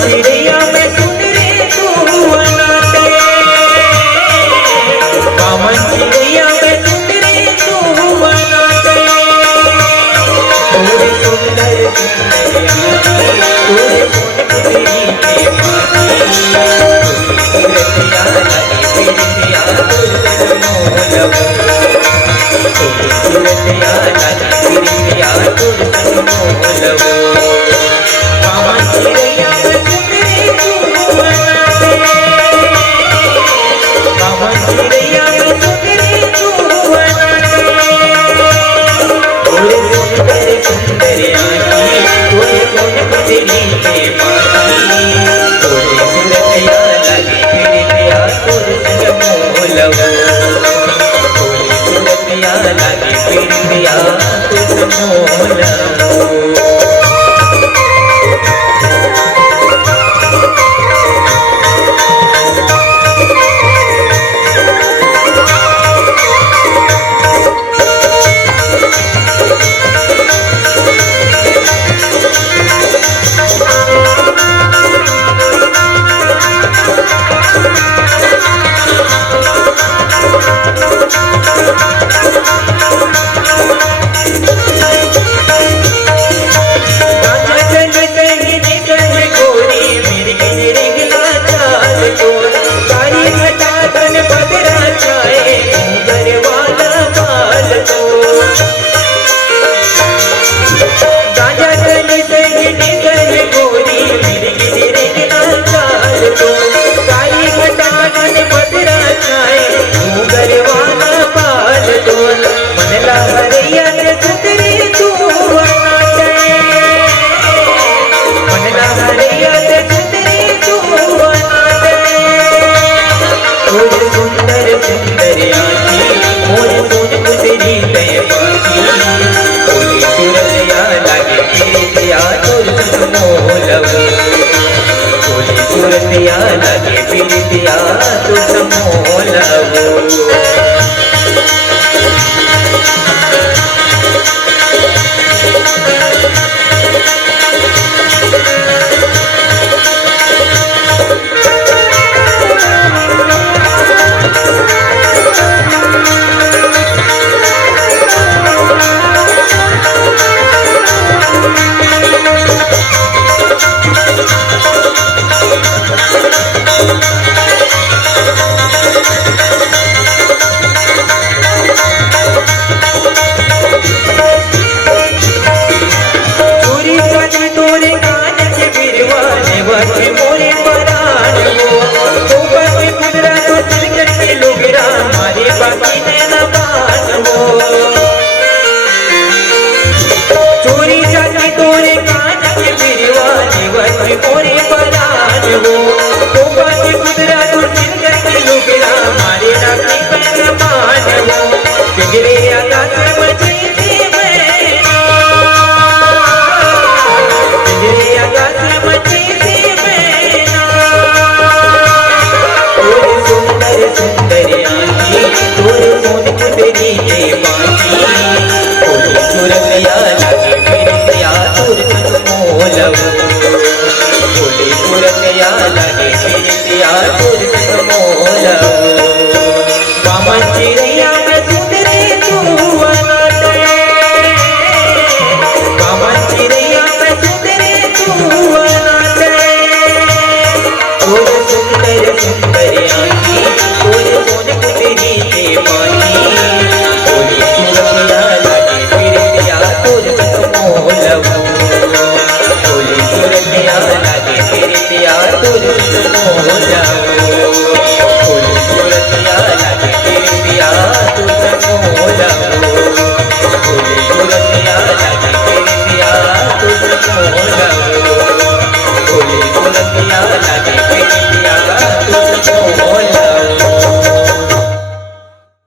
चिड़ैया में सुन रे तू अनाते, बामन चिड़ैया में सुन रे तू अनाते। तोरे सुंदर तोरे मोन पुतरी के पानी, सूरतिया लगे फिरतिया तोर मोलवो, सूरतिया लगे फिरतिया तोर मोलवो। बामन चिड़ैया में सुन रे तू अनाते, बामन चिड़ैया में सुन रे तू अनाते। तोरे सुंदर सुंदर आँखी तोरे मोन पुतरी के पानी, तोरे सूरतिया लगे फिरतिया तोर मोलवो, तोरे सूरतिया लगे फिरतिया तोर मोलवो। सूरतिया लगे फिरतिया तुझ मोलवो। बामन चिड़ैया में सुन रे तू अनाते, बामन चिड़ैया में सुन रे तू अनाते। तोरे सुंदर सुंदर आँखी तोरे मोन पुतरी के पानी, तोरे सूरतिया लगे फिरतिया तोर मोलवो, तोरे सूरतिया लगे फिरतिया तोर मोलवो।